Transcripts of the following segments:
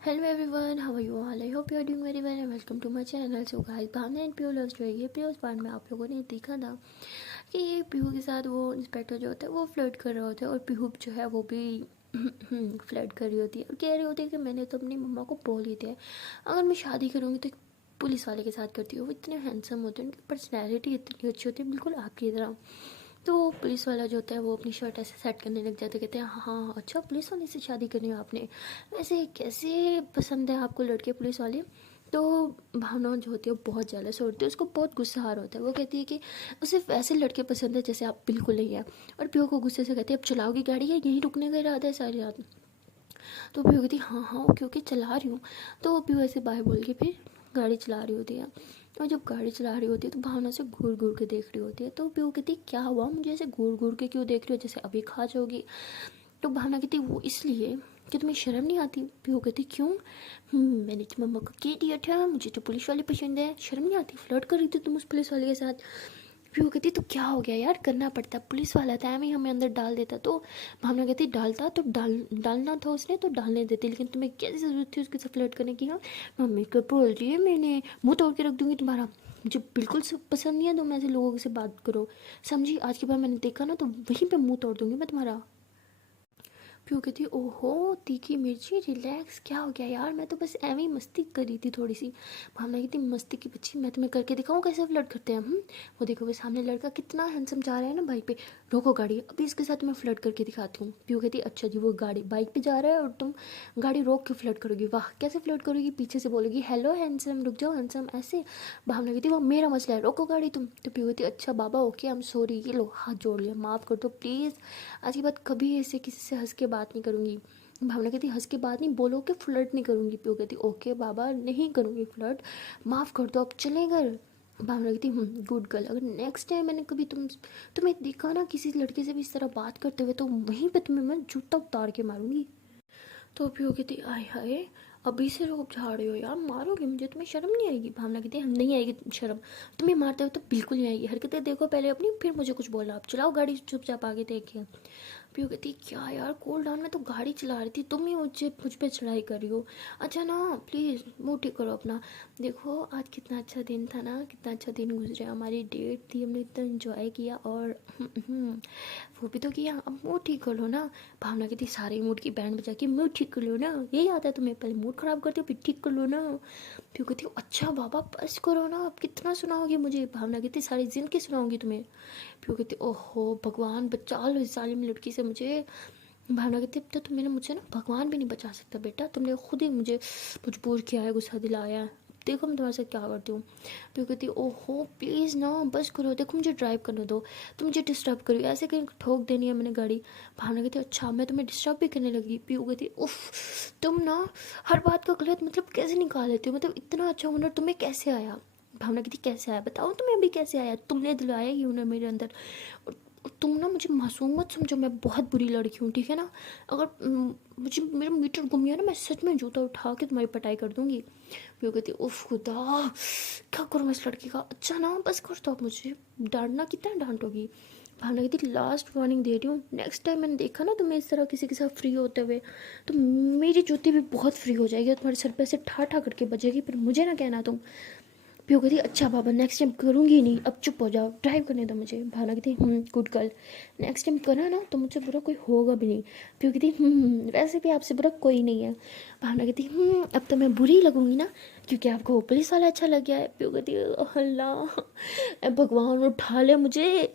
Hello everyone, how are you all? I hope you are doing very well and welcome to my channel. So guys, Bhavna and Piyu love story ये previous part में आप लोगों ने देखा था कि ये पीयू के साथ वो इंस्पेक्टर जो होता है वो फ्लर्ट कर रहा होता है और पीयू जो है वो भी फ्लर्ट कर रही होती है और कह रही होती है कि मैंने तो अपनी मम्मा को बोल ही दिया है, अगर मैं शादी करूँगी तो एक पुलिस वाले के साथ करती हूँ। वो इतने हैंडसम होते हैं, उनकी पर्सनैलिटी इतनी अच्छी होती है, बिल्कुल आपकी तरह। तो पुलिस वाला जो होता है वो अपनी शर्ट ऐसे सेट करने लग जाता है, कहते हैं हाँ हाँ अच्छा पुलिस वाले से शादी करनी हो आपने, वैसे कैसे पसंद है आपको लड़के पुलिस वाले। तो भावना जो होती है वो बहुत जेलस होती है, उसको बहुत गुस्सा आ रहा होता है। वो कहती है कि उसे वैसे लड़के पसंद है जैसे आप बिल्कुल नहीं है। और प्यो को गुस्से से कहती है अब चलाओगी गाड़ी या यहीं रुकने का इरादा है सारी रात। तो प्यो कहती हाँ हाँ ओके ओके चला रही हूँ। तो प्यो ऐसे बाय बोल के फिर गाड़ी चला रही होती है। और जब गाड़ी चला रही होती है तो भावना से घूर घूर के देख रही होती है। तो प्यो कहती क्या हुआ, मुझे ऐसे घूर घूर के क्यों देख रही हो, जैसे अभी खा जाओगी। तो भावना कहती वो इसलिए कि तुम्हें शर्म नहीं आती। प्यो कहती क्यों, मैंने तो मम्मा को कह दिया था मुझे तो पुलिस वाले पसंद है, शर्म नहीं आती, फ्लर्ट कर रही थी तुम उस पुलिस वाले के साथ। प्यो कहती तो क्या हो गया यार, करना पड़ता, पुलिस वाला था हमें हमें अंदर डाल देता। तो भावना कहती डालता तो डालना था उसने तो डालने देती, लेकिन तुम्हें कैसी ज़रूरत थी उसके साथ फ्लर्ट करने की। हाँ मम्मी को बोल रही है मैंने मुंह तोड़ के रख दूंगी तुम्हारा, मुझे बिल्कुल पसंद नहीं है तुम ऐसे लोगों से बात करो, समझी, आज के बाद मैंने देखा ना तो वहीं पे मुंह तोड़ दूंगी मैं तुम्हारा। प्यू कहती ओहो तीखी मिर्ची रिलैक्स, क्या हो गया यार, मैं तो बस एवं ही मस्ती कर रही थी थोड़ी सी। भावना कहती मस्ती की बच्ची, मैं तुम्हें करके दिखाऊँ कैसे फ्लर्ट करते हैं। वो देखो वो सामने लड़का कितना हैंडसम जा रहा है ना बाइक पे, रोको गाड़ी अभी इसके साथ तुम्हें फ्लर्ट करके दिखाती हूँ। प्यू कहती अच्छा जी वो गाड़ी बाइक पे जा रहा है और तुम गाड़ी रोक के फ्लर्ट करोगी, वाह कैसे फ्लर्ट करोगी, पीछे से बोलोगी हेलो हैंडसम रुक जाओ हैंडसम ऐसे। भावना कहती वो मेरा मसला है रोको गाड़ी तुम। तो प्यू कहती अच्छा बाबा ओके आई एम सॉरी, ये लो हाथ जोड़ लिया माफ़ कर दो प्लीज़, आज के बाद कभी ऐसे किसी से हंस के बात नहीं करूँगी। भावना कहती हंस के बात नहीं बोलो कि फ्लर्ट नहीं करूँगी। प्यो कहती ओके बाबा नहीं करूँगी फ्लर्ट, माफ़ कर दो अब चले घर। भावना कहती गुड गर्ल, अगर नेक्स्ट टाइम मैंने कभी तुम्हें देखा ना किसी लड़के से भी इस तरह बात करते हुए तो वहीं पे तुम्हें मैं जूता उतार के मारूंगी। तो प्यो कहती आय हाय अभी से रोब झाड़ रहे हो यार, मारोगे मुझे, तुम्हें शर्म नहीं आएगी। भावना कहती हम नहीं आएगी शर्म, तुम्हें मारते हुए तो बिल्कुल नहीं आएगी, हरकतें देखो पहले अपनी फिर मुझे कुछ बोला, आप चलाओ गाड़ी चुपचाप आगे देखिए। प्यो कहती क्या यार कूल डाउन में तो गाड़ी चला रही थी, तुम ही मुझ पे चढ़ाई कर रही हो, अच्छा ना प्लीज़ मुँह ठीक करो अपना। देखो आज कितना अच्छा दिन था ना, कितना अच्छा दिन गुजरा, हमारी डेट थी, हमने इतना इन्जॉय किया और वो भी तो किया, अब मूड ठीक कर लो ना। भावना कहती सारे मूड की बैंड बजा के मूड ठीक कर लो ना, यही आता है तुम्हें, पहले मूड ख़राब करते हो फिर ठीक कर लो ना। फिर कहती हूँ अच्छा बाबा बस करो ना, अब कितना सुनाओगे मुझे। भावना कहती सारी जिंदगी सुनाऊंगी तुम्हें। फिर कहती ओहो भगवान बचा लो इस जालिम लड़की से मुझे। भावना कहती अब तो तुमने मुझे ना भगवान भी नहीं बचा सकता बेटा, तुमने खुद ही मुझे मजबूर किया है, गुस्सा दिलाया है, देखो मैं तुम्हारे साथ क्या करती हूँ। फिर कहती ओहो प्लीज़ ना बस करो, देखो मुझे ड्राइव करने दो, तुम मुझे डिस्टर्ब करो, ऐसे कहीं ठोक देनी है मैंने गाड़ी। भावना कहती अच्छा मैं तुम्हें डिस्टर्ब भी करने लगी। पीयू कहती उफ तुम ना हर बात का गलत मतलब कैसे निकाल लेती हो, मतलब इतना अच्छा हुनर तुम्हें कैसे आया। भावना कहती कैसे आया बताओ तुम्हें अभी कैसे आया, तुमने दिलाया ये हुनर मेरे अंदर। और तुम ना मुझे मासूम मत समझो, मैं बहुत बुरी लड़की हूँ ठीक है ना, अगर मुझे मेरा मीटर गुम गया ना मैं सच में जूता उठा के तुम्हारी पटाई कर दूंगी। फिर कहती उफ खुदा क्या करूँ मैं इस लड़की का, अच्छा ना बस कर दो आप मुझे, डांटना कितना डांटोगी। भावना कहती लास्ट वार्निंग दे रही हूँ, नेक्स्ट टाइम मैंने देखा ना तुम्हें इस तरह किसी के साथ फ्री होते हुए तो मेरी जूती भी बहुत फ्री हो जाएगी, तुम्हारे सर पे से ठा ठा करके बजेगी, फिर मुझे ना कहना तुम। प्यो कहती अच्छा बाबा नेक्स्ट टाइम करूँगी नहीं, अब चुप हो जाओ ड्राइव करने दो मुझे। भावना कहती गुड गर्ल, नेक्स्ट टाइम करा ना तो मुझसे बुरा कोई होगा भी नहीं। प्यो कहती वैसे भी आपसे बुरा कोई नहीं है। भावना कहती अब तो मैं बुरी लगूंगी ना क्योंकि आपको वो पुलिस वाला अच्छा लग गया है। प्यो कहती अल्लाह भगवान उठा ले मुझे।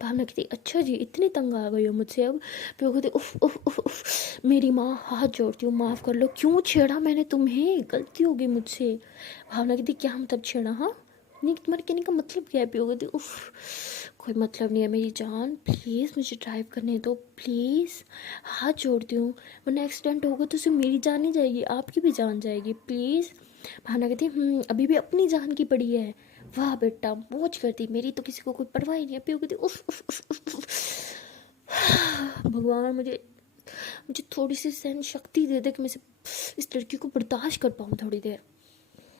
भावना कहती अच्छा जी इतनी तंग आ गई हो मुझसे अब। फिर वो कहती उफ मेरी माँ हाथ जोड़ती हूँ माफ़ कर लो, क्यों छेड़ा मैंने तुम्हें, गलती हो गई मुझसे। भावना कहती क्या मतलब छेड़ा, हाँ नहीं तुम्हारे कहने का मतलब क्या है। पियो कहती उफ कोई मतलब नहीं है मेरी जान, प्लीज़ मुझे ड्राइव करने दो प्लीज़, हाथ जोड़ती हूँ, वरना एक्सीडेंट होगा तो सिर्फ मेरी जान नहीं जाएगी आपकी भी जान जाएगी प्लीज़। भावना कहती अभी भी अपनी जान की पड़ी है, वाह बेटा मौज करती, मेरी तो किसी को कोई परवाह ही नहीं है। प्यो कहती भगवान मुझे मुझे थोड़ी सी सहन शक्ति दे दे कि मैं इस लड़की को बर्दाश्त कर पाऊँ थोड़ी देर।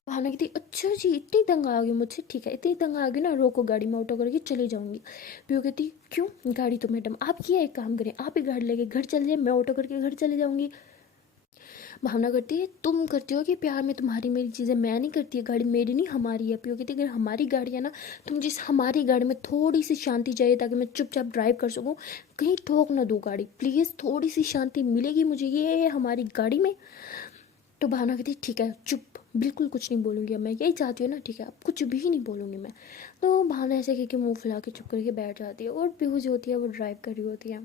भावना कहती अच्छा जी इतनी तंग आ गई मुझसे, ठीक है इतनी तंग आ गई ना रोको गाड़ी में ऑटो करके चली जाऊंगी। प्यो कहती क्यों, गाड़ी तो मैडम आपकी है, एक काम करें आप ही गाड़ी लेके घर चले जाए, मैं ऑटो करके घर चले जाऊंगी। भावना करती है तुम करती हो कि प्यार में तुम्हारी मेरी चीज़ें मैं नहीं करती है, गाड़ी मेरी नहीं हमारी है। पीयू कहती है अगर हमारी गाड़ी है ना तो मुझे इस हमारी गाड़ी में थोड़ी सी शांति चाहिए ताकि मैं चुपचाप ड्राइव कर सकूँ, कहीं ठोक ना दूँ गाड़ी, प्लीज़ थोड़ी सी शांति मिलेगी मुझे ये हमारी गाड़ी में। तो भावना कहती ठीक है चुप, बिल्कुल कुछ नहीं बोलूँगी, अब मैं यही चाहती हूँ ना, ठीक है अब कुछ भी नहीं बोलूँगी मैं। तो भावना ऐसे कह के मुँह फुला के चुप करके बैठ जाती है और पीहू जो होती है वो ड्राइव कर रही होती है।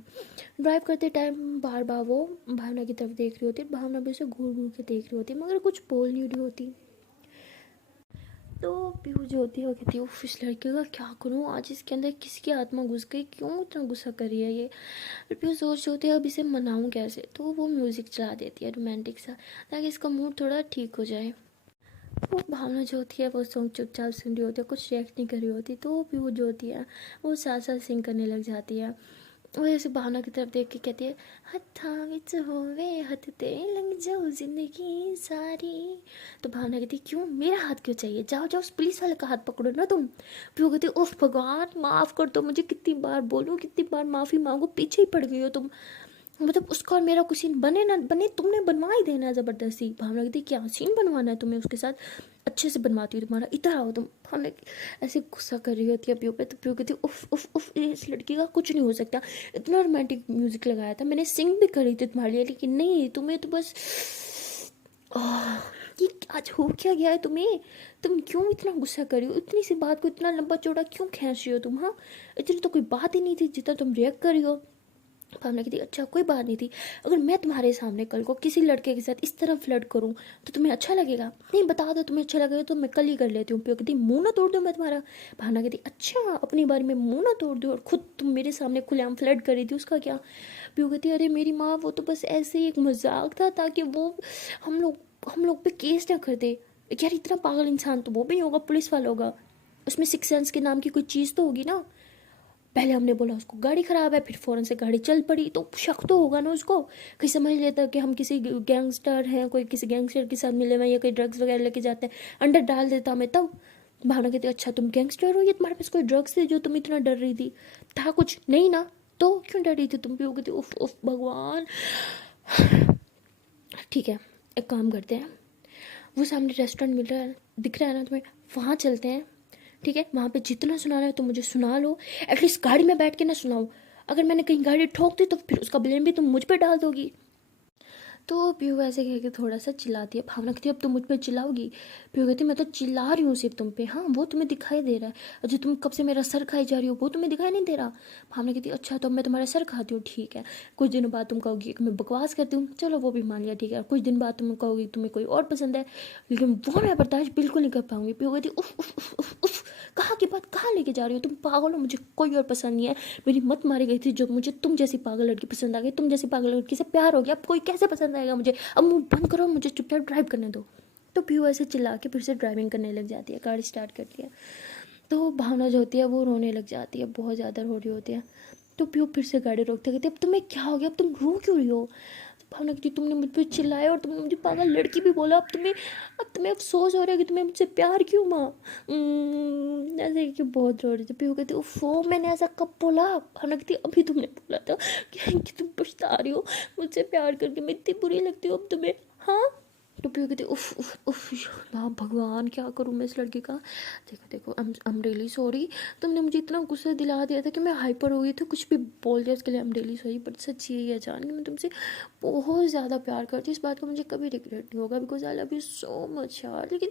ड्राइव करते टाइम बार बार वो भावना की तरफ देख रही होती है, भावना भी उसे घूर घूर के देख रही होती है मगर कुछ बोल नहीं रही होती। तो पीहू जो होती है वो कहती है उफ इस लड़के का क्या करूँ, आज इसके अंदर किसकी आत्मा घुस गई, क्यों इतना गुस्सा कर रही है ये। फिर पीहू सोच होती है अब इसे मनाऊँ कैसे, तो वो म्यूज़िक चला देती है रोमांटिक सा ताकि इसका मूड थोड़ा ठीक हो जाए। वो भावना जो होती है वो सॉन्ग चुपचाप सुन रही होती है, कुछ रिएक्ट नहीं कर रही होती। तो पीहू जो होती है वो साथ साथ सिंग करने लग जाती है। वो ऐसे भावना की तरफ देख के कहती है हत्था विच होवे हथ ते लंघ जाओ जिंदगी सारी। तो भावना कहती है क्यों मेरा हाथ क्यों चाहिए, जाओ जाओ उस पुलिस वाले का हाथ पकड़ो ना तुम। फिर वो कहती है उफ भगवान माफ़ कर दो मुझे, कितनी बार बोलूँ कितनी बार माफ़ी मांगो, पीछे ही पड़ गई हो तुम, मतलब उसका और मेरा कुछ सीन बने ना बने तुमने बनवा ही देना है ज़बरदस्ती। भावना कहती क्या सीन बनवाना है तुम्हें उसके साथ, अच्छे से बनवाती हूँ तुम्हारा, इधर आओ तुम। भावना ऐसे गुस्सा कर रही होती है पीयू पे, तो पीयू कहती उफ उफ उफ इस लड़की का कुछ नहीं हो सकता, इतना रोमांटिक म्यूजिक लगाया था मैंने, सिंग भी करी थी तुम्हारे लिए लेकिन नहीं, तुम्हें तो बस ये आज हो क्या गया है तुम्हें, तुम क्यों इतना गुस्सा कर रही हो, इतनी सी बात को इतना लंबा चौड़ा क्यों खींच रही हो तुम। हाँ इतनी तो कोई बात ही नहीं थी जितना तुम रिएक्ट कर रही हो। भावना कहती अच्छा कोई बात नहीं थी, अगर मैं तुम्हारे सामने कल को किसी लड़के के साथ इस तरह फ्लर्ट करूं तो तुम्हें अच्छा लगेगा, नहीं बता दो तुम्हें अच्छा लगेगा तो मैं कल ही कर लेती हूँ। प्यो कहती मुंह ना तोड़ दूँ मैं तुम्हारा। भावना कहती अच्छा अपनी बारे में मुंह ना तोड़ दूँ, और खुद तुम मेरे सामने खुलेआम फ्लर्ट कर रही थी उसका क्या। प्यो कहती अरे मेरी माँ वो तो बस ऐसे ही एक मजाक था ताकि वो हम लोग पे केस ना कर दे। यार इतना पागल इंसान तो वो भी होगा, पुलिस वाला होगा, उसमें सिक्स सेंस के नाम की कोई चीज़ तो होगी ना। पहले हमने बोला उसको गाड़ी ख़राब है, फिर फ़ौरन से गाड़ी चल पड़ी, तो शक तो होगा ना उसको, कहीं समझ लेता कि हम किसी गैंगस्टर हैं, कोई किसी गैंगस्टर के साथ मिले हुए या कोई ड्रग्स वगैरह लेके जाते हैं, अंडर डाल देता हमें तब। भावना कहती अच्छा तुम गैंगस्टर हो, ये तुम्हारे पास कोई ड्रग्स थे जो तुम इतना डर रही थी, था कुछ नहीं ना, तो क्यों डर रही थी तुम भी। हो गई थी उफ उफ भगवान। ठीक है एक काम करते हैं, वो सामने रेस्टोरेंट मिल रहा है दिख रहा है ना तुम्हें, वहाँ चलते हैं, ठीक है वहाँ पे जितना सुनाना है तो मुझे सुना लो, एटलीस्ट गाड़ी में बैठ के ना सुनाओ, अगर मैंने कहीं गाड़ी ठोक दी तो फिर उसका ब्लेम भी तुम मुझ पे डाल दोगी। तो पीयू ऐसे कह के थोड़ा सा चिल्लाती है। भावना कहती है अब तुम मुझ पर चिल्लाओगी। पीयू कहती मैं तो चिल्ला रही हूँ सिर्फ तुम पे, हाँ वो तुम्हें दिखाई दे रहा है, और जो तुम कब से मेरा सर खाई जा रही हो वो तुम्हें दिखाई नहीं दे रहा। भावना कहती अच्छा तो मैं तुम्हारा सर खाती हूँ, ठीक है कुछ दिनों बाद तुम कहोगी कि मैं बकवास करती हूँ, चलो वो भी मान लिया ठीक है, कुछ दिन बाद तुम कहोगी तुम्हें कोई और पसंद है, लेकिन वो मैं बर्दाश्त बिल्कुल नहीं कर पाऊंगी। पीयू कहती उफ उफ उफ उफ उफ, कहाँ की बात कहाँ लेके जा रही हो, तुम पागल हो, मुझे कोई और पसंद नहीं है, मेरी मत मारी गई थी जो मुझे तुम जैसी पागल लड़की पसंद आ गई, तुम जैसी पागल लड़की से प्यार हो गया, अब कोई कैसे पसंद आएगा मुझे, अब मुंह बंद करो मुझे चुपचाप ड्राइव करने दो। तो पीयू ऐसे चिल्ला के फिर से ड्राइविंग करने लग जाती है, गाड़ी स्टार्ट करती है। तो भावना जो होती है वो रोने लग जाती है, बहुत ज़्यादा रो रही होती है। तो पीयू फिर से गाड़ी रोकते कहती है अब तुम्हें क्या हो गया, अब तुम रो क्यों रही हो। तो भावना कहती तुमने मुझ पर चिल्लाया और तुमने मुझे पागल लड़की भी बोला, अब तुम्हें अफसोस हो रहा है कि तुम्हें मुझसे प्यार क्यों माँ। ऐसे कि बहुत रो रही थी। पीयू कहती वो मैंने ऐसा कब बोला। भावना कहती अभी तुमने बोला था कि तुम पछता रही हो, मुझसे प्यार करके मैं इतनी बुरी लगती हूँ अब तुम्हें। हाँ तो पीयू कहती उफ उफ उफ ना भगवान क्या करूँ मैं इस लड़के का। देखो देखो आई एम रियली सॉरी, तुमने मुझे इतना गुस्सा दिला दिया था कि मैं हाइपर हो गई थी, कुछ भी बोल दिया उसके लिए I am really sorry, but सच्ची ये जान कि मैं तुमसे बहुत ज़्यादा प्यार करती हूँ, इस बात का मुझे कभी रिग्रेट नहीं होगा, because I love you so much यार। लेकिन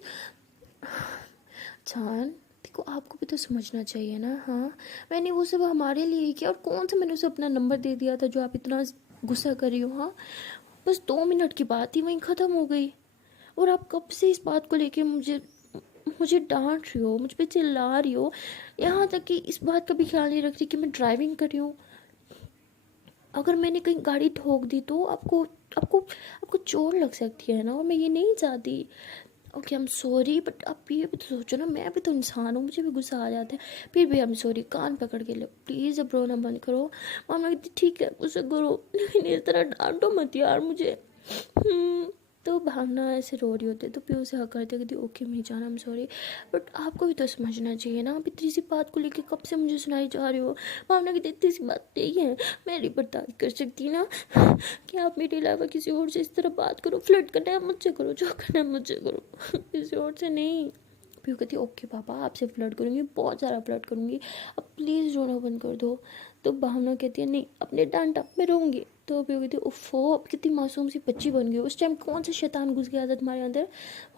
जान देखो आपको भी तो समझना चाहिए ना, हाँ मैंने वो सब हमारे लिए ही किया, और कौन सा मैंने उसे अपना नंबर दे दिया था जो आप इतना गुस्सा कर रही हो। हाँ बस 2 मिनट की बात ही वहीं ख़त्म हो गई, और आप कब से इस बात को लेके मुझे मुझे डांट रही हो, मुझ पे चिल्ला रही हो, यहाँ तक कि इस बात का भी ख्याल नहीं रख रही कि मैं ड्राइविंग कर रही हूँ। अगर मैंने कहीं गाड़ी ठोक दी तो आपको आपको आपको चोट लग सकती है ना, और मैं ये नहीं चाहती। Okay I am sorry, but आप ये भी तो सोचो ना, मैं भी तो इंसान हूँ, मुझे भी गुस्सा आ जाता है, फिर भी आई एम सॉरी, कान पकड़ के लो प्लीज़, अब रोना बंद करो। मामा कहती ठीक है उसे करो, लेकिन इस तरह डांटो मत यार मुझे। तो भावना ऐसे रो रही होती है तो पीयू से हक करते कहती ओके मेरी जान आई एम सॉरी, बट आपको भी तो समझना चाहिए ना, आप इतनी सी बात को लेकर कब से मुझे सुनाई जा रहे हो। भावना कहती इतनी सी बात नहीं है, मैं नहीं बर्दाश्त कर सकती ना कि आप मेरे अलावा किसी और से इस तरह बात करो, फ्लर्ट करना है मुझसे करो, जो करना है मुझसे करो किसी और से नहीं। पीयू कहती ओके पापा आपसे फ्लर्ट करूँगी, बहुत सारा फ्लर्ट करूँगी, अब प्लीज़ रोना बंद कर दो। तो भावना कहती है नहीं अपने डांटा मैं रोऊंगी। तो पीयू कहती है उफ़ो अब कितनी मासूम सी बच्ची बन गई हो, उस टाइम कौन सा शैतान घुस गया था तुम्हारे अंदर।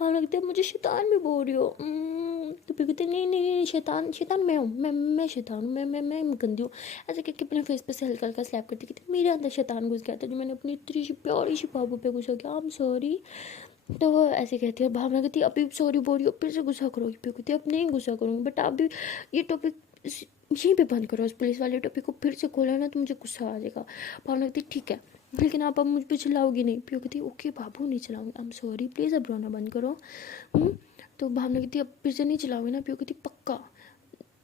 भावना कहती है मुझे शैतान भी बोल रही हो। तो पीयू कहती है नहीं नहीं नहीं शैतान शैतान मैं हूँ, मैं शैतान हूँ, मैं गंदी हूँ। ऐसे करके अपने फेस पे से हल्का हल्का स्लैप करती कहती मेरे अंदर शैतान घुस गया था जो मैंने अपनी इतनी सी प्यारी सी बाबू पे गुस्सा किया, आई एम सॉरी। तो वो ऐसे कहती है और भावना कहती है अभी सॉरी बोल रही हो फिर से गुस्सा करोगी। पीयू कहती है अब नहीं गुस्सा करूँगी, बट आप भी ये टॉपिक यहीं पे बंद करो, उस पुलिस वाले टॉपिक को फिर से खोला ना तो मुझे गुस्सा आ जाएगा। भावना कहती ठीक है लेकिन आप अब मुझ पर चिल्लाओगी नहीं। पीयू कहती ओके बाबू नहीं चलाऊंगी, आई एम सॉरी प्लीज़ अब रोना बंद करो। तो भावना कहती अब फिर से नहीं चलाओगी ना। पीयू कहती पक्का।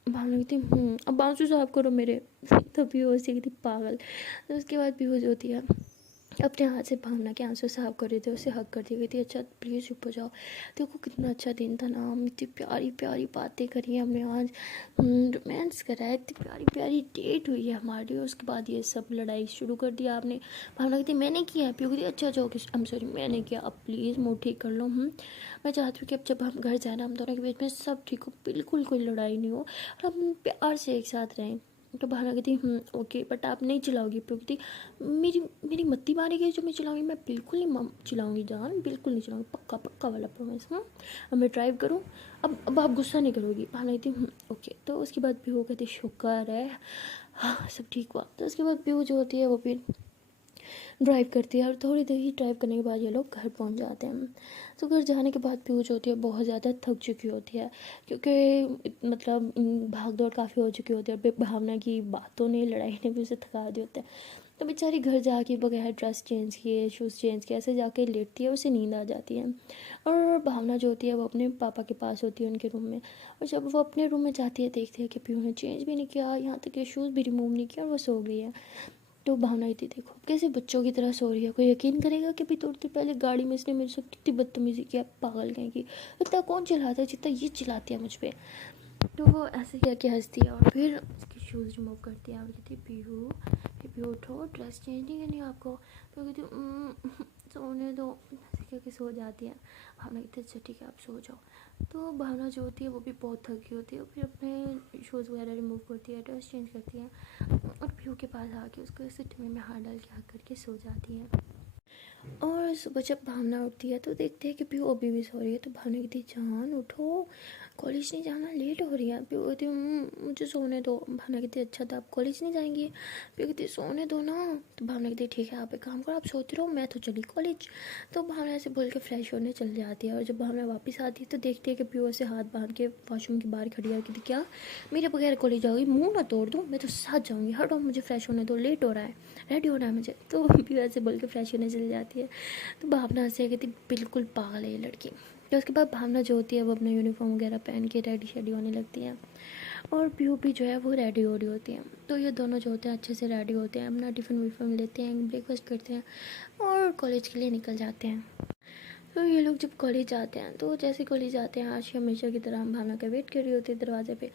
भावना कहती अब आंसू साफ करो मेरे तो पीयू ऐसे कहती पागल। तो उसके बाद बेहोश होती है, अपने हाथ से भावना के आंसू साफ कर रही थी, उसे हक कर दी गई थी अच्छा प्लीज़ चुप हो जाओ। देखो कितना अच्छा दिन था ना, हम इतनी प्यारी प्यारी बातें करी हमने आज, रोमांस करा है, इतनी प्यारी प्यारी डेट हुई है हमारी, उसके बाद ये सब लड़ाई शुरू कर दिया आपने। भावना कहती मैंने किया है। पीयू कहती अच्छा अच्छा ओके आई एम सॉरी मैंने किया, अब प्लीज़ मूड ठीक कर लो। मैं चाहती हूँ कि अब जब हम घर जाए ना हम दोनों के बीच में सब ठीक हो, बिल्कुल कोई लड़ाई नहीं हो और हम प्यार से एक साथ रहें। तो भावना कहती ओके बट आप नहीं चलाओगी। पीयू कहती मेरी मेरी मत्ती मारी गई जो मैं चलाऊंगी, मैं बिल्कुल नहीं चलाऊंगी जान, बिल्कुल नहीं चलाऊंगी, पक्का पक्का वाला प्रॉमिस। अब मैं ड्राइव करूँ, अब आप गुस्सा नहीं करोगी। भावना कहती ओके। तो उसके बाद पीयू कहती शुक्र है हाँ सब ठीक हुआ। तो उसके बाद पीयू जो होती है वो फिर ड्राइव करती है और थोड़ी देर ही ड्राइव करने के बाद ये लोग घर पहुंच जाते हैं। तो घर जाने के बाद पीयू जो होती है बहुत ज़्यादा थक चुकी होती है क्योंकि मतलब भाग दौड़ काफ़ी हो चुकी होती है और भावना की बातों ने लड़ाई ने भी उसे थका दिया होता है। तो बेचारी घर जाके बगैर ड्रेस चेंज किए शूज़ चेंज किए ऐसे जाके लेटती है, उसे नींद आ जाती है। और भावना जो होती है वो अपने पापा के पास होती है उनके रूम में, और जब वो अपने रूम में जाती है देखती है कि पीयू ने चेंज भी नहीं किया, यहाँ तक कि शूज़ भी रिमूव नहीं किया और वो सो गई है। तो भावना थी देखो कैसे बच्चों की तरह सो रही है, कोई यकीन करेगा कि अभी थोड़ी देर पहले गाड़ी में इसने मेरे से कितनी बदतमीजी किया, पागल कहेगी, इतना कौन चिल्लाता है जितना ये चिल्लाती है मुझ पर। तो वो ऐसे किया कि हंसती है और फिर उसके शूज़ रिमूव करती है और कहती पीयू उठो ड्रेस चेंज नहीं करनी आपको। तो कहती सोने दो, ऐसे कह के सो जाती है। भावना कहती अच्छा ठीक है आप सो जाओ। तो भावना जो होती है वो भी बहुत थकी होती है, फिर अपने शूज़ वगैरह रिमूव करती है, ड्रेस चेंज करती है और पीयू के पास आके उसको ऐसे टमे में हाथ डाल के हक करके सो जाती है। और सुबह जब भावना उठती है तो देखते हैं कि पीयू अभी भी सो रही है। तो भावना कहती जान उठो कॉलेज नहीं जाना, लेट हो रही है। पीयू कहती मुझे सोने दो। भावना कहती अच्छा तो आप कॉलेज नहीं जाएंगी। पीयू कहती सोने दो ना। तो भावना कहती ठीक है आप एक काम करो आप सोती रहो, मैं तो चली कॉलेज। तो भावना ऐसे बोल के फ्रेश होने चल जाती है और जब भावना वापस आती है तो देखती है कि पीयू ऐसे हाथ बांध के वॉशरूम के बाहर खड़ी है। कहती क्या मेरे बगैर कॉलेज जाओगी, मुँह ना तोड़ दूँ, मैं तो साथ जाऊँगी, हटो मुझे फ्रेश होने दो, लेट हो रहा है, रेडी होना है मुझे। तो पीयू ऐसे बोल के फ्रेश होने चली जाती है। तो भावना से कहती बिल्कुल पागल है ये लड़की। तो उसके बाद भावना जो होती है वो अपना यूनिफॉर्म वगैरह पहन के रेडी शेडी होने लगती है और पीयू भी जो है वो रेडी हो रही होती है। तो ये दोनों जो होते हैं अच्छे से रेडी होते हैं, अपना टिफ़िन विफ़िन लेते हैं, ब्रेकफास्ट करते हैं और कॉलेज के लिए निकल जाते हैं। तो ये लोग जब कॉलेज जाते हैं तो जैसे कॉलेज जाते हैं आज हमेशा की तरह भावना का वेट कर रही होती है दरवाजे पे।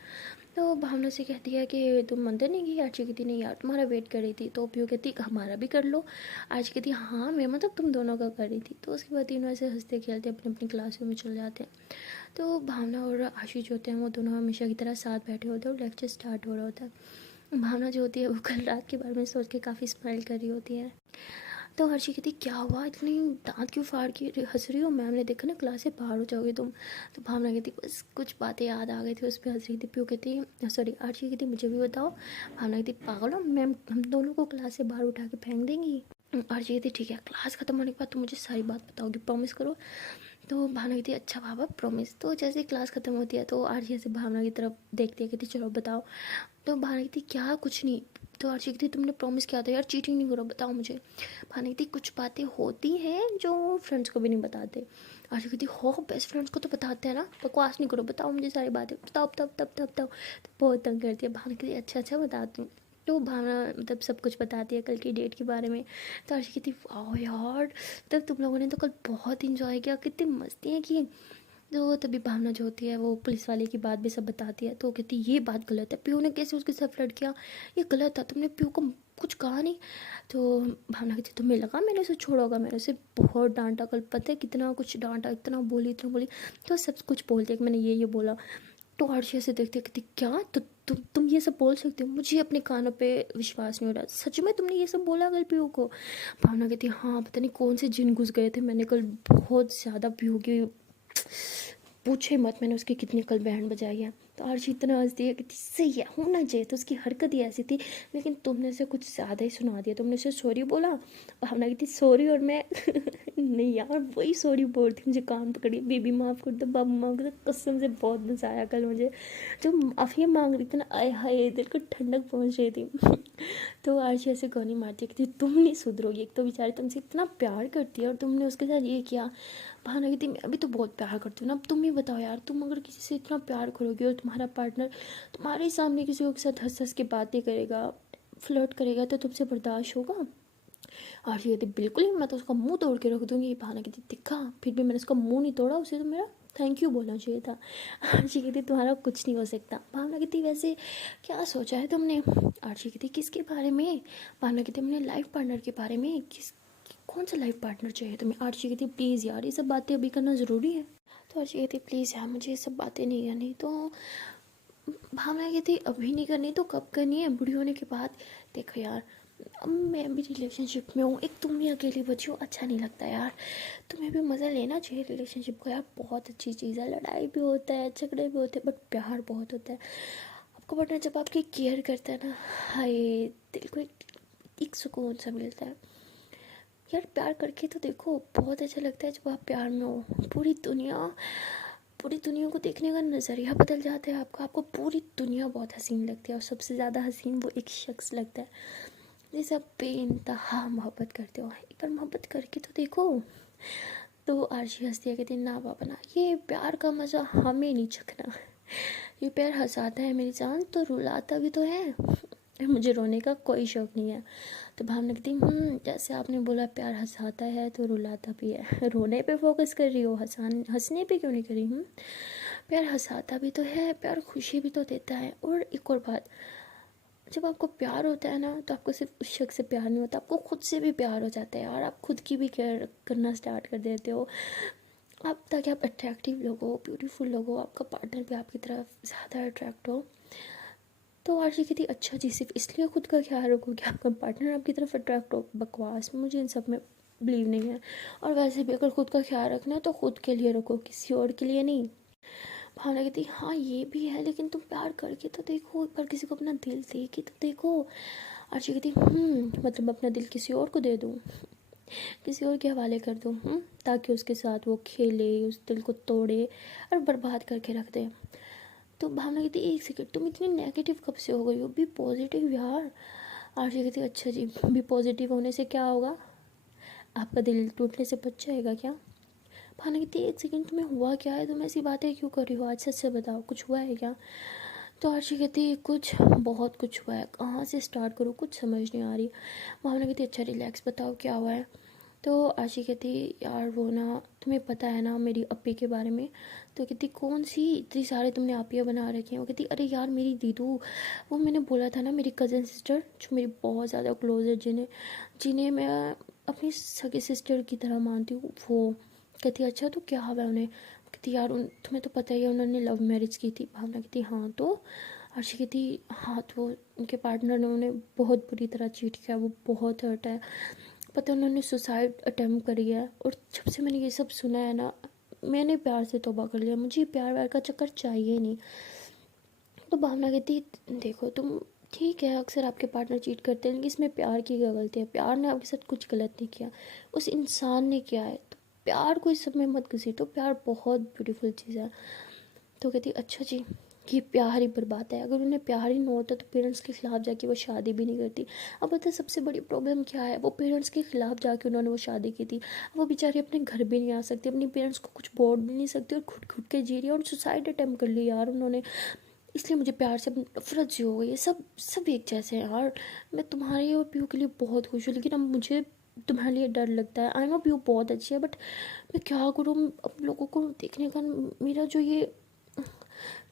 तो भावना से कहती है कि तुम मंदिर नहीं गई। आरची कहती नहीं यार तुम्हारा वेट कर रही थी। तो पीयू कहती हमारा भी कर लो। आरची कहती हाँ मैं मतलब तुम दोनों का कर रही थी। तो उसके बाद तीनों ऐसे हंसते खेलते अपनी अपनी क्लासरूम में चले जाते हैं। तो भावना और आशीष होते हैं वो दोनों हमेशा की तरह साथ बैठे होते हैं और लेक्चर स्टार्ट हो रहा होता है। भावना जो होती है वो कल रात के बारे में सोच के काफ़ी स्माइल कर रही होती है। तो हर्षी कहती क्या हुआ इतनी दांत क्यों फाड़ के हंस रही हो, मैम ने देखा ना क्लास से बाहर हो जाओगे तुम। तो भावना कहती बस कुछ बातें याद आ गई थी उस पर हंस रही थी। पीयू कहती सॉरी हर्षी कहती मुझे भी बताओ। भावना कहती पागल हो मैम हम दोनों को क्लास से बाहर उठा के फेंक देंगी। हर्षी कहती ठीक है क्लास खत्म होने के बाद तुम मुझे सारी बात बताओगी, प्रॉमिस करो। तो भावना कहती अच्छा बाबा प्रॉमिस। तो जैसे क्लास खत्म होती है तो आरजी ऐसे भावना की तरफ देखती है कहती चलो बताओ। तो भावना कहती क्या कुछ नहीं। तो आरजी कहती तुमने प्रॉमिस किया था यार चीटिंग नहीं करो बताओ मुझे। भावना कहती कुछ बातें होती हैं जो फ्रेंड्स को भी नहीं बताते। आरजी कहती हो बेस्ट फ्रेंड्स को तो बताते हैं ना, बकवास नहीं करो बताओ मुझे सारी बातें, बताओ तब तब तब तब। तो बहुत तंग करती है। भावना कहती अच्छा अच्छा बताती हूँ। तो भावना मतलब सब कुछ बताती है कल की डेट के बारे में। तो अर्शी कहती वाह यार, तब तुम लोगों ने तो कल बहुत इंजॉय किया, कितनी मस्तियाँ की। तो तभी भावना जो होती है वो पुलिस वाले की बात भी सब बताती है। तो वो कहती ये बात गलत है, पीयू ने कैसे उसके साथ फ्लर्ट किया, ये गलत था, तुमने पीयू को कुछ कहा नहीं। तो भावना कहती तुम्हें लगा मैंने उसे छोड़ा होगा, मैंने उसे बहुत डांटा कल, पता है कितना कुछ डांटा, इतना बोली इतना बोली। तो सब कुछ बोलती है कि मैंने ये बोला। तो अर्शी से देखते कहती क्या तो तुम ये सब बोल सकते हो, मुझे अपने कानों पे विश्वास नहीं हो रहा, सच में तुमने ये सब बोला कल पीयू को। भावना कहती हाँ, पता नहीं कौन से जिन घुस गए थे, मैंने कल बहुत ज़्यादा पीयू की, पूछे मत मैंने उसकी कितनी कल बैंड बजाई है। तो अर्शी इतना हंसती है कि सही है, होना चाहिए, तो उसकी हरकत ही ऐसी थी, लेकिन तुमने उसे कुछ ज़्यादा ही सुना दिया, तुमने उसे सॉरी बोला। भावना कहती सॉरी, और मैं नहीं यार वही सॉरी बोलती, मुझे कान पकड़ी, बेबी माफ़ कर दो, बाबू माफ़ कर दो, कसम से बहुत मज़ा आया कल मुझे, जो माफ़ी मांग रही थी ना, आए हाय दिल को ठंडक पहुँच रही थी। तो अर्शी ऐसे गौनी मारती कि तुम नहीं सुधरोगी, एक तो बेचारी तुमसे इतना प्यार करती है और तुमने उसके साथ ये किया। भावना कहती मैं भी तो बहुत प्यार करती हूँ ना, अब तुम ही बताओ यार, तुम अगर किसी से इतना प्यार करोगे और तुम्हारा पार्टनर तुम्हारे सामने किसी और के साथ हंस हंस के बातें करेगा, फ्लर्ट करेगा, तो तुमसे बर्दाश्त होगा। आरती कहती बिल्कुल ही, मैं तो उसका मुंह तोड़ के रख दूंगी। भावना कहती दिखा, फिर भी मैंने उसका मुंह नहीं तोड़ा, उसे तो मेरा थैंक यू बोलना चाहिए था। आरती कहती तुम्हारा कुछ नहीं हो सकता। भावना कहती वैसे क्या सोचा है तुमने। आरती कहती किसके बारे में। भावना कहती अपने लाइफ पार्टनर के बारे में। किस कौन सा लाइफ पार्टनर चाहिए तुम्हें। आरती कहती प्लीज़ यार ये सब बातें अभी करना ज़रूरी है। तो आरती कहती प्लीज़ यार मुझे ये सब बातें नहीं करनी। तो भावना कहती अभी नहीं करनी तो कब करनी है, बूढ़ी होने के बाद। देखो यार अब मैं भी रिलेशनशिप में हूँ, एक तुम ही अकेली बची हो, अच्छा नहीं लगता यार, तुम्हें भी मज़ा लेना चाहिए रिलेशनशिप का यार, बहुत अच्छी चीज़ है, लड़ाई भी होता है, झगड़े भी होते हैं, बट प्यार बहुत होता है। आपको पार्टनर जब आपकी केयर करता है ना, हाय दिल को एक सुकून सा मिलता है यार। प्यार करके तो देखो बहुत अच्छा लगता है जब आप प्यार में हो। पूरी दुनिया को देखने का नज़रिया बदल जाता है आपका, आपको पूरी दुनिया बहुत हसीन लगती है, और सबसे ज़्यादा हसीन वो एक शख्स लगता है जैसे आप बेइंतहा मोहब्बत करते हो। एक बार मोहब्बत करके तो देखो। तो आरशी हंसती है, कहती ना बाबा ना, ये प्यार का मज़ा हमें नहीं चखना, ये प्यार हंसाता है मेरी जान तो रुलाता भी तो है, मुझे रोने का कोई शौक़ नहीं है। तो भावना कहती जैसे आपने बोला प्यार हंसाता है तो रुलाता भी है, रोने पे फोकस कर रही हो, हंसने पे क्यों नहीं कर रही। प्यार हंसाता भी तो है, प्यार खुशी भी तो देता है। और एक और बात, जब आपको प्यार होता है ना तो आपको सिर्फ उस शख्स से प्यार नहीं होता, आपको खुद से भी प्यार हो जाता है यार, आप खुद की भी केयर करना स्टार्ट कर देते हो आप, ताकि आप अट्रैक्टिव लोगो, ब्यूटीफुल लोगो, आपका पार्टनर भी आपकी तरफ ज़्यादा अट्रैक्ट हो। तो आरती कहती अच्छा जी सिर्फ इसलिए खुद का ख्याल रखो कि आपका पार्टनर आपकी तरफ अट्रैक्ट हो। बकवास, मुझे इन सब में बिलीव नहीं है। और वैसे भी अगर खुद का ख्याल रखना है तो खुद के लिए रखो, किसी और के लिए नहीं। भावना कहती हाँ ये भी है, लेकिन तुम प्यार करके तो देखो, एक बार किसी को अपना दिल दे के तो देखो। आरती कहती मतलब अपना दिल किसी और को दे दूँ, किसी और के हवाले कर दूँ, ताकि उसके साथ वो खेले, उस दिल को तोड़े और बर्बाद करके रख दे। तो भावना कहती एक सेकंड, तुम इतनी नेगेटिव कब से हो गई हो, बी पॉजिटिव यार। आरती कहती अच्छा जी, बी पॉजिटिव होने से क्या होगा, आपका दिल टूटने से बच जाएगा क्या। भावना कहती एक सेकंड, तुम्हें हुआ क्या है, तुम ऐसी बातें क्यों कर रही हो, आज सच से बताओ कुछ हुआ है क्या। तो आरती कहती कुछ, बहुत कुछ हुआ है, कहाँ से स्टार्ट करूँ, कुछ समझ नहीं आ रही। भावना कहती अच्छा रिलैक्स बताओ क्या हुआ है। तो आशी कहती यार वो ना, तुम्हें पता है ना मेरी अपी के बारे में। तो कहती कौन सी, इतनी सारे तुमने आपियाँ बना रखी हैं। वो कहती अरे यार मेरी दीदू, वो मैंने बोला था ना मेरी कज़न सिस्टर जो मेरी बहुत ज़्यादा क्लोज है, जिन्हें जिन्हें मैं अपनी सगी सिस्टर की तरह मानती हूँ। वो कहती अच्छा तो क्या हुआ उन्हें। कहती यार तुम्हें तो पता ही है उन्होंने लव मैरिज की थी। भावना कहती हाँ तो। अर्शी कहती हाँ तो उनके पार्टनर ने उन्हें बहुत बुरी तरह चीट किया, वो बहुत हर्ट है, पता उन्होंने सुसाइड अटेम्प्ट करी है। और जब से मैंने ये सब सुना है ना, मैंने प्यार से तौबा कर लिया, मुझे प्यार व्यार का चक्कर चाहिए नहीं। तो भावना कहती देखो तुम ठीक है, अक्सर आपके पार्टनर चीट करते हैं, लेकिन इसमें प्यार की क्या गलती है, प्यार ने आपके साथ कुछ गलत नहीं किया, उस इंसान ने किया है। तो प्यार को इस सब में मत घसीटो, प्यार बहुत ब्यूटीफुल चीज़ है। तो कहती अच्छा जी, कि प्यार ही बर्बाद है, अगर उन्हें प्यार ही नहीं होता तो पेरेंट्स के ख़िलाफ़ जाके वो शादी भी नहीं करती। अब पता है सबसे बड़ी प्रॉब्लम क्या है, वो पेरेंट्स के ख़िलाफ़ जाके उन्होंने वो शादी की थी, वो बेचारी अपने घर भी नहीं आ सकती, अपनी पेरेंट्स को कुछ बोल भी नहीं सकती, और खुद खुद के जी रही है, और सुसाइड अटैम्प्ट कर ली यार उन्होंने। इसलिए मुझे प्यार से नफरत सी हो गई है। सब सब एक जैसे हैं यार। मैं तुम्हारे और पीयू के लिए बहुत खुश हूँ, लेकिन अब मुझे तुम्हारे लिए डर लगता है। आई नो पीयू बहुत अच्छी है, बट मैं क्या करूँ? अब लोगों को देखने का मेरा जो ये,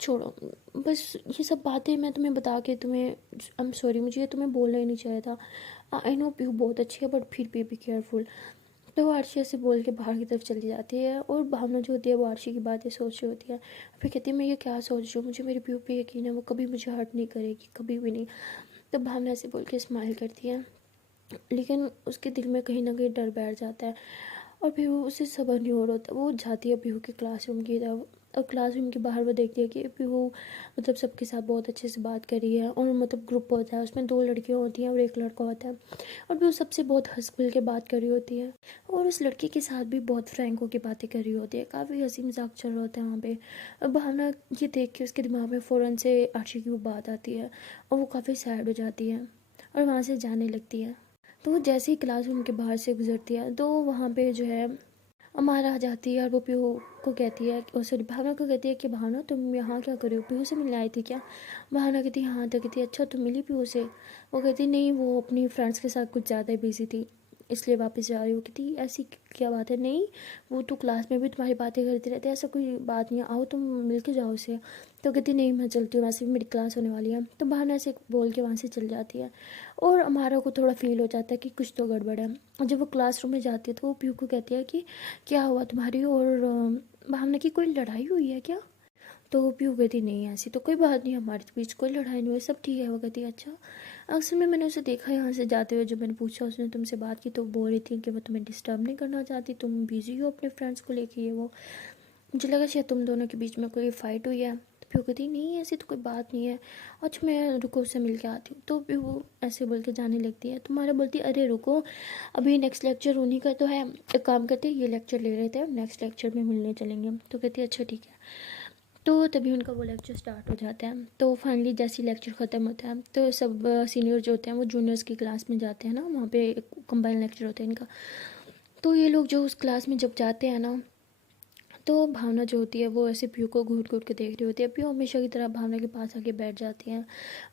छोड़ो। बस ये सब बातें मैं तुम्हें बता के तुम्हें, आई एम सॉरी, मुझे ये तुम्हें बोलना ही नहीं चाहिए था। आई नो पीयू बहुत अच्छी है, बट फिर भी केयरफुल। तो वो आरशी ऐसे बोल के बाहर की तरफ चली जाती है, और भावना जो होती है वो आरशी की बातें सोच रही होती है। फिर कहती है मैं ये क्या सोच रही हूँ, मुझे मेरी पीयू पे यकीन है, वो कभी मुझे हर्ट नहीं करेगी, कभी भी नहीं। तो भावना ऐसे बोल के स्माइल करती है, लेकिन उसके दिल में कहीं ना कहीं डर बैठ जाता है। और फिर वो उसे सब्र नहीं हो रहा होता, वो जाती है पीहू के क्लासरूम की तरफ। और क्लासरूम के बाहर वो देखती है कि पीहू मतलब सबके साथ बहुत अच्छे से बात कर रही है, और मतलब ग्रुप होता है, उसमें 2 लड़कियां होती हैं और 1 लड़का होता है। और पीहू सबसे बहुत हंस खुल के बात कर रही होती है, और उस लड़के के साथ भी बहुत फ्रैंक होकर बातें कर रही होती है। काफ़ी हंसी मजाक चल रहा होता है वहाँ पे। अब भावना ये देख के उसके दिमाग में फ़ौरन से आशी की वो बात आती है, और वो काफ़ी सैड हो जाती है और वहाँ से जाने लगती है। तो वो जैसे ही क्लासरूम के बाहर से गुजरती है, तो वहाँ पे जो है अमारा आ जाती है, और वो पीहू को कहती है, और सॉरी भावना को कहती है कि भावना तुम यहाँ क्या कर रही हो, पीहू से मिलने आई थी क्या? भावना कहती है हाँ। तो कहती है अच्छा तुम मिली पीहू से? वो कहती नहीं, वो अपनी फ्रेंड्स के साथ कुछ ज़्यादा ही बिजी थी, इसलिए वापस जा रही हो। कहती ऐसी क्या बात है? नहीं, वो तो क्लास में भी तुम्हारी बातें करती रहती है, ऐसा कोई बात नहीं है, आओ तुम मिल के जाओ उसे। तो कहती नहीं मैं चलती हूँ, वैसे भी मेरी क्लास होने वाली है। तो भावना से बोल के वहाँ से चल जाती है, और हमारा को थोड़ा फील हो जाता है कि कुछ तो गड़बड़ है। और जब वो क्लासरूम में जाती है तो वो पीहू को कहती है कि क्या हुआ तुम्हारी और भावना की कोई लड़ाई हुई है क्या? तो पीहू कहती नहीं ऐसी तो कोई बात नहीं, हमारे बीच कोई लड़ाई नहीं हुई, सब ठीक है। वो कहती अच्छा, अक्सर में मैंने उसे देखा यहाँ से जाते हुए, जब मैंने पूछा उसने तुमसे बात की तो बोल रही थी कि वो तुम्हें डिस्टर्ब नहीं करना चाहती, तुम बिजी हो अपने फ्रेंड्स को लेके, ये वो। मुझे लगा शायद तुम दोनों के बीच में कोई फ़ाइट हुई है। तो पीहू कहती नहीं ऐसी तो कोई बात नहीं है, अच्छा मैं रुको उससे मिल के आती हूँ। तो पीहू ऐसे बोल के जाने लगती है। तुम्हारा बोलती अरे रुको, अभी नेक्स्ट लेक्चर उन्हीं का तो है, एक काम करते हैं ये लेक्चर ले लेते हैं, नेक्स्ट लेक्चर में मिलने चलेंगे। तो कहती है अच्छा ठीक है। तो तभी उनका वो लेक्चर स्टार्ट हो जाता है। तो फाइनली जैसे ही लेक्चर ख़त्म होता है, तो सब सीनियर जो होते हैं वो जूनियर्स की क्लास में जाते हैं ना, वहाँ पे कंबाइन लेक्चर होता है इनका। तो ये लोग जो उस क्लास में जब जाते हैं ना, तो भावना जो होती है वो ऐसे पीयू को घूर घूर के देख रही होती है। पीयू हमेशा की तरह भावना के पास आके बैठ जाती है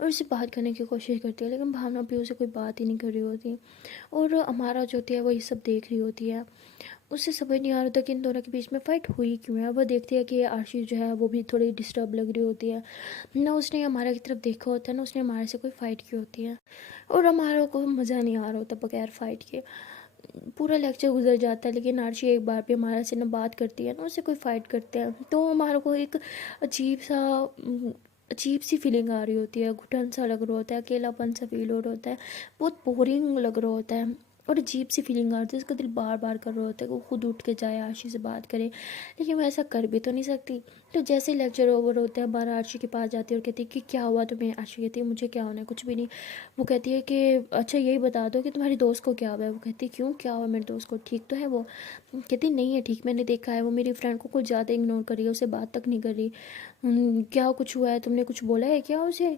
और उससे बात करने की कोशिश करती है, लेकिन भावना पीयू से कोई बात ही नहीं कर रही होती। और हमारा जो होती है वो ये सब देख रही होती है। उससे समझ नहीं आ रहा था कि इन दोनों के बीच में फ़ाइट हुई क्यों है। वह देखती है कि आरशी जो है वो भी थोड़ी डिस्टर्ब लग रही होती है ना, उसने हमारा की तरफ देखा होता है ना उसने हमारे से कोई फ़ाइट की होती है, और हमारा को मज़ा नहीं आ रहा होता बगैर फ़ाइट के। पूरा लेक्चर गुजर जाता है, लेकिन आरशी एक बार भी हमारे से ना बात करती है ना उससे कोई फ़ाइट करते हैं। तो हमारे को एक अजीब सा अजीब सी फीलिंग आ रही होती है, घुटन सा लग रहा होता है, अकेलापन सा फील हो रहा होता है, बहुत बोरिंग लग रहा होता है, और अजीब सी फीलिंग आ रही है। उसका दिल बार बार कर रहा होता है कि वो खुद उठ के जाए आरशी से बात करे, लेकिन मैं ऐसा कर भी तो नहीं सकती। तो जैसे लेक्चर ओवर होता है, बारह आरशी के पास जाती है और कहती है कि क्या हुआ तुम्हें? आरशी कहती है मुझे क्या होना है, कुछ भी नहीं। वो कहती है कि अच्छा यही बता दो कि तुम्हारी दोस्त को क्या हुआ है। वो कहती है क्यों, क्या हुआ मेरे दोस्त को, ठीक तो है वो? कहती नहीं है ठीक, मैंने देखा है वो मेरी फ्रेंड को कुछ ज़्यादा इग्नोर कर रही है, उसे बात तक नहीं कर रही। क्या कुछ हुआ है, तुमने कुछ बोला है क्या उसे?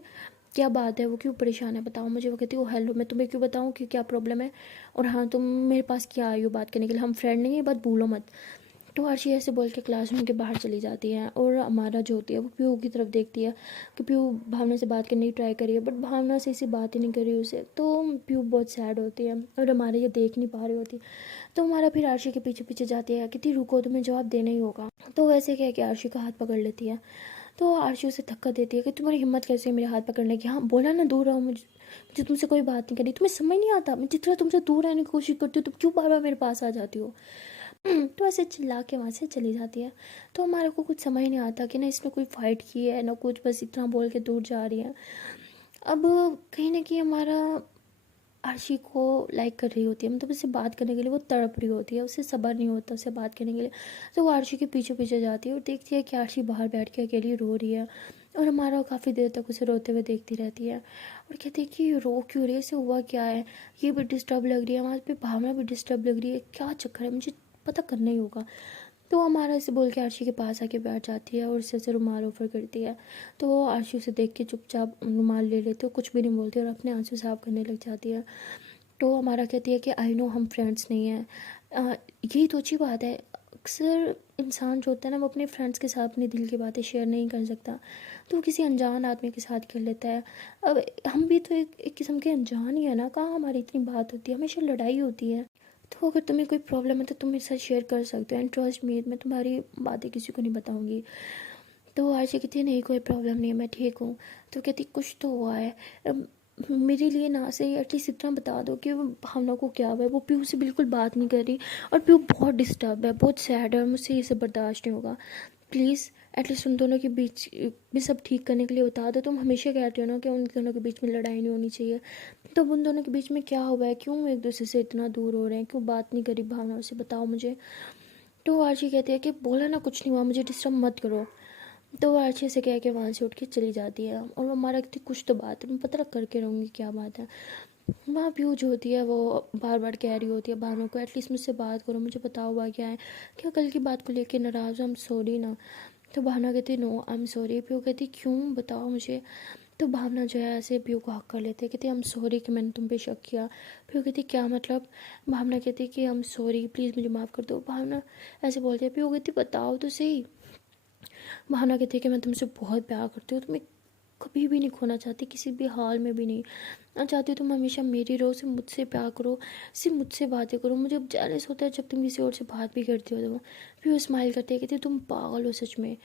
क्या बात है, वो क्यों परेशान है बताओ मुझे। वो कहती है हेलो, मैं तुम्हें क्यों बताऊँ कि क्या प्रॉब्लम है, और हाँ तुम मेरे पास क्या आई हो बात करने के लिए, हम फ्रेंड नहीं है, ये बात भूलो मत। तो आरशी ऐसे बोल के क्लासरूम के बाहर चली जाती है, और हमारा जो होती है वो पीयू की तरफ देखती है कि पीयू भावना से बात करने की ट्राई करी है, बट भावना से इसी बात ही नहीं करी उसे। तो पीयू बहुत सैड होती है और हमारे ये देख नहीं पा रही होती। तो हमारा फिर आरशी के पीछे पीछे जाती है, कहती रुको तुम्हें जवाब देना ही होगा। तो वैसे कह के आरशी का हाथ पकड़ लेती है। तो आरशी उसे धक्का देती है कि तुम्हारी हिम्मत कैसे है मेरे हाथ पकड़ने की, हाँ बोला ना दूर रहो, मुझे तुमसे कोई बात नहीं करनी, तुम्हें समझ नहीं आता मैं जितना तुमसे दूर रहने की कोशिश करती हूँ तुम क्यों बार बार मेरे पास आ जाती हो। तो ऐसे चिल्ला के वहाँ से चली जाती है। तो हमारे को कुछ समझ नहीं आता कि ना इसने कोई फाइट की है ना कुछ, बस इतना बोल के दूर जा रही है। अब कहीं ना कहीं हमारा आरशी को लाइक कर रही होती है, मतलब उससे बात करने के लिए वो तड़प रही होती है, उससे सब्र नहीं होता उससे बात करने के लिए। तो वो आरशी के पीछे पीछे जाती है और देखती है कि आरशी बाहर बैठ के अकेली रो रही है, और हमारा काफ़ी देर तक उसे रोते हुए देखती रहती है और कहती है कि रो क्यों रही है, इसे हुआ क्या है, ये भी डिस्टर्ब लग रही है, वहाँ पे भावना भी डिस्टर्ब लग रही है, क्या चक्कर है, मुझे पता करना ही होगा। तो हमारा इसे बोल के आरशी के पास आके बैठ जाती है और उससे से रुमाल ऑफर करती है। तो आरशी उसे देख के चुपचाप रुमाल ले लेती है, कुछ भी नहीं बोलती और अपने आंसू साफ करने लग जाती है। तो हमारा कहती है कि आई नो हम फ्रेंड्स नहीं हैं, यही तो अच्छी बात है, अक्सर इंसान जो होता है ना, वो अपने फ्रेंड्स के साथ अपने दिल की बातें शेयर नहीं कर सकता, तो वो किसी अनजान आदमी के साथ कर लेता है। अब हम भी तो एक किस्म के अनजान ही है ना, कहाँ हमारी इतनी बात होती है, हमेशा लड़ाई होती है। तो अगर तुम्हें कोई प्रॉब्लम है तो तुम मेरे साथ शेयर कर सकते हो, एंड ट्रस्ट मी, मैं तुम्हारी बातें किसी को नहीं बताऊंगी। तो आरजे कहती है नहीं कोई प्रॉब्लम नहीं है, मैं ठीक हूँ। तो कहती कुछ तो हुआ है, मेरे लिए ना सही एटलीस्ट इतना बता दो कि वो भावना को क्या हुआ है। वो पीहू से बिल्कुल बात नहीं कर रही और पीहू बहुत डिस्टर्ब है, बहुत सैड है, और मुझसे ये सब बर्दाश्त नहीं होगा। प्लीज़ एटलीस्ट उन दोनों के बीच में सब ठीक करने के लिए बता दो। तुम हमेशा कहते हो ना कि उन दोनों के बीच में लड़ाई नहीं होनी चाहिए, तो उन दोनों के बीच में क्या हुआ है, क्यों एक दूसरे से इतना दूर हो रहे हैं, क्यों बात नहीं करी भावना से, बताओ मुझे। तो आरजी कहती है कि बोला ना कुछ नहीं हुआ, मुझे डिस्टर्ब मत करो। तो वो अच्छे से कह के वहाँ से उठ के चली जाती है, और वो हमारा कहती कुछ तो बात है, मैं पता करके रहूँगी क्या बात है। वहाँ पीहू जो होती है वो बार बार कह रही होती है भावना को एटलीस्ट मुझसे बात करो, मुझे बताओ हुआ क्या है, क्या कल की बात को लेके नाराज़ हो, आई एम सॉरी ना। तो भावना कहती no I am sorry. Pihu कहती क्यों, बताओ मुझे। तो भावना जो है ऐसे पीहू को हक कर लेते, कहती आई एम सॉरी कि मैंने तुम पे शक किया। पीहू कहती क्या मतलब। भावना कहती कि आई एम सॉरी, प्लीज़ मुझे माफ़ कर दो। भावना ऐसे बोलती है, पीहू कहती बताओ तो सही। भावना कहती है कि मैं तुमसे बहुत प्यार करती हूँ, तुम्हें कभी भी नहीं खोना चाहती, किसी भी हाल में भी नहीं। मैं चाहती हूँ तुम हमेशा मेरी रहो, सिर्फ मुझसे प्यार करो, सिर्फ मुझसे बातें करो। मुझे अब जेलस होता है जब तुम किसी और से बात भी करती हो तो। फिर वो स्माइल करती है, कहती है तुम पागल हो सच में,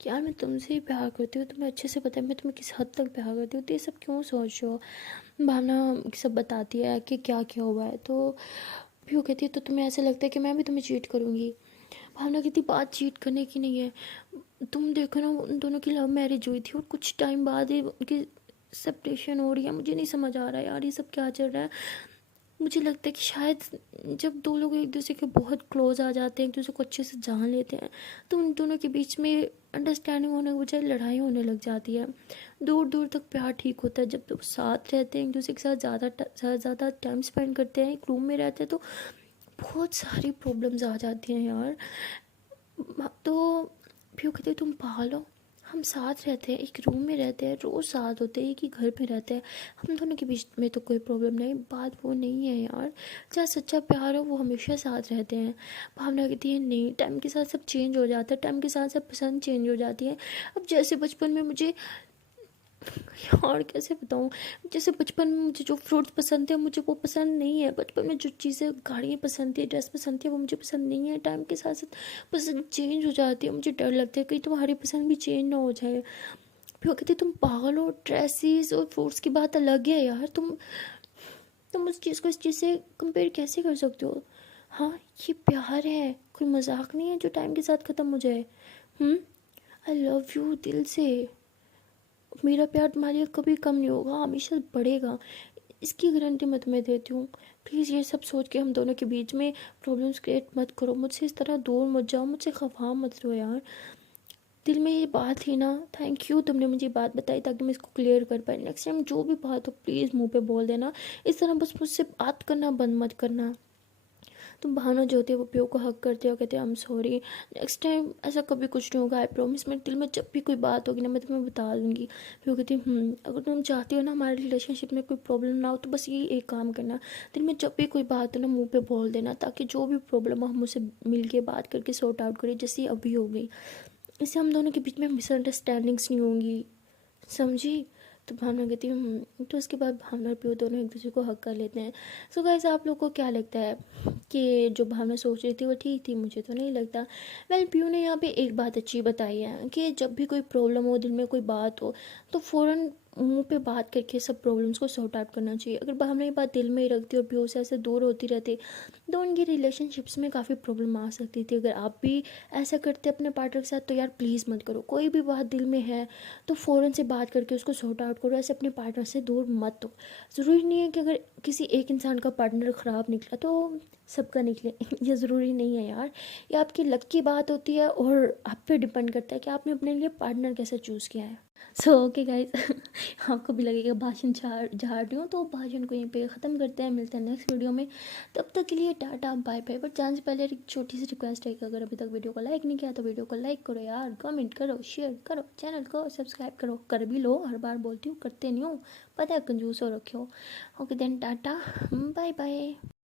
यार मैं तुमसे ही प्यार करती हूँ, तुम्हें अच्छे से पता है मैं तुम्हें किस हद तक प्यार करती हूँ, तो ये सब क्यों सोच रहे हो। भावना सब बताती है कि क्या क्या हुआ है। तो फिर वो कहती है तो तुम्हें ऐसा लगता है कि मैं भी तुम्हें चीट करूँगी। भावना कहती बात चीट करने की नहीं है, तुम देखो ना उन दोनों की लव मैरिज हुई थी और कुछ टाइम बाद ही उनकी सेपरेशन हो रही है। मुझे नहीं समझ आ रहा है यार ये सब क्या चल रहा है। मुझे लगता है कि शायद जब दो लोग एक दूसरे के बहुत क्लोज आ जाते हैं, एक दूसरे को अच्छे से जान लेते हैं, तो उन दोनों के बीच में अंडरस्टैंडिंग होने के बजाय लड़ाई होने लग जाती है। दूर दूर तक प्यार ठीक होता है जब तो साथ रहते हैं, एक दूसरे के साथ ज़्यादा टाइम स्पेंड करते हैं, एक रूम में रहते हैं, तो बहुत सारी प्रॉब्लम्स आ जाती हैं यार। तो फिर कहते तुम पागल हो, हम साथ रहते हैं, एक रूम में रहते हैं, रोज़ साथ होते हैं, एक ही घर में रहते हैं, हम दोनों के बीच में तो कोई प्रॉब्लम नहीं। बात वो नहीं है यार, जहाँ सच्चा प्यार हो वो हमेशा साथ रहते हैं। भावना कहती है नहीं, टाइम के साथ सब चेंज हो जाता है, टाइम के साथ सब पसंद चेंज हो जाती है। अब जैसे बचपन में मुझे, और कैसे बताऊँ, जैसे बचपन में मुझे जो फ्रूट्स पसंद थे मुझे वो पसंद नहीं है, बचपन में जो चीज़ें गाड़ियाँ पसंद थी, ड्रेस पसंद थी, वो मुझे पसंद नहीं है। टाइम के साथ साथ पसंद चेंज हो जाती है, मुझे डर लगता है कहीं तुम्हारी पसंद भी चेंज ना हो जाए। फिर वो कहती तुम पागल हो, ड्रेसेस और फ्रूट्स की बात अलग है यार, तुम उस चीज़ को इस चीज़ से कंपेयर कैसे कर सकते हो। हाँ ये प्यार है, कोई मजाक नहीं है जो टाइम के साथ ख़त्म हो जाए। आई लव यू दिल से, मेरा प्यार तुम्हारे लिए कभी कम नहीं होगा, हमेशा बढ़ेगा, इसकी गारंटी मैं तुम्हें देती हूँ। प्लीज़ ये सब सोच के हम दोनों के बीच में प्रॉब्लम्स क्रिएट मत करो, मुझसे इस तरह दूर मत जाओ, मुझसे खफा मत रहो यार। दिल में ये बात थी ना, थैंक यू तुमने मुझे बात बताई ताकि मैं इसको क्लियर कर पाई। नेक्स्ट टाइम जो भी बात हो प्लीज़ मुंह पे बोल देना, इस तरह बस मुझसे बात करना बंद मत करना। तो भावना जो होती है वो पियो को हक करते हो, कहते हैं आई एम सॉरी, नेक्स्ट टाइम ऐसा कभी कुछ नहीं होगा, आई प्रॉमिस। मेरे दिल में जब भी कोई बात होगी ना मैं तुम्हें बता दूंगी। फिर वो कहती अगर तुम चाहती हो ना हमारे रिलेशनशिप में कोई प्रॉब्लम ना हो तो बस ये एक काम करना, दिल में जब भी कोई बात हो ना मुँह पे बोल देना, ताकि जो भी प्रॉब्लम हो हम उसे मिल के बात करके सॉर्ट आउट करें, जैसे अभी हो गई। इससे हम दोनों के बीच में मिसअंडरस्टैंडिंग्स नहीं होंगी, समझी। तो भावना कहती हूँ, तो उसके बाद भावना और पियो दोनों एक दूसरे को हक कर लेते हैं। सो गाइस आप लोग को क्या लगता है कि जो भावना सोच रही थी वो ठीक थी। मुझे तो नहीं लगता। वेल पीयू ने यहाँ पे एक बात अच्छी बताई है कि जब भी कोई प्रॉब्लम हो, दिल में कोई बात हो, तो फ़ौरन मुंह पे बात करके सब प्रॉब्लम्स को सॉर्ट आउट करना चाहिए। अगर भावना ये बात दिल में ही रखती और पीयू से ऐसे दूर होती रहती तो उनकी रिलेशनशिप्स में काफ़ी प्रॉब्लम आ सकती थी। अगर आप भी ऐसा करते अपने पार्टनर के साथ तो यार प्लीज़ मत करो। कोई भी बात दिल में है तो फ़ौरन से बात करके उसको सॉर्ट आउट करो, ऐसे अपने पार्टनर से दूर मत हो। ज़रूरी नहीं है कि अगर किसी एक इंसान का पार्टनर ख़राब निकला तो सबका निकले ये ज़रूरी नहीं है यार, ये आपकी लक की बात होती है और आप पे डिपेंड करता है कि आपने अपने लिए पार्टनर कैसे चूज़ किया है। सो ओके गाइज, आपको भी लगेगा भाषण झाड़ झाड़ रही हूँ, तो भाषण को यहीं पे ख़त्म करते हैं, मिलते हैं नेक्स्ट वीडियो में। तब तक के लिए टाटा बाय बाय। बट जाने से पहले एक छोटी सी रिक्वेस्ट है कि अगर अभी तक वीडियो को लाइक नहीं किया तो वीडियो को लाइक करो यार, कमेंट करो, शेयर करो, चैनल को सब्सक्राइब करो, कर भी लो, हर बार बोलती हूँ करते नहीं हूँ, पता है कंजूस हो रखे हो। Okay then tata bye bye.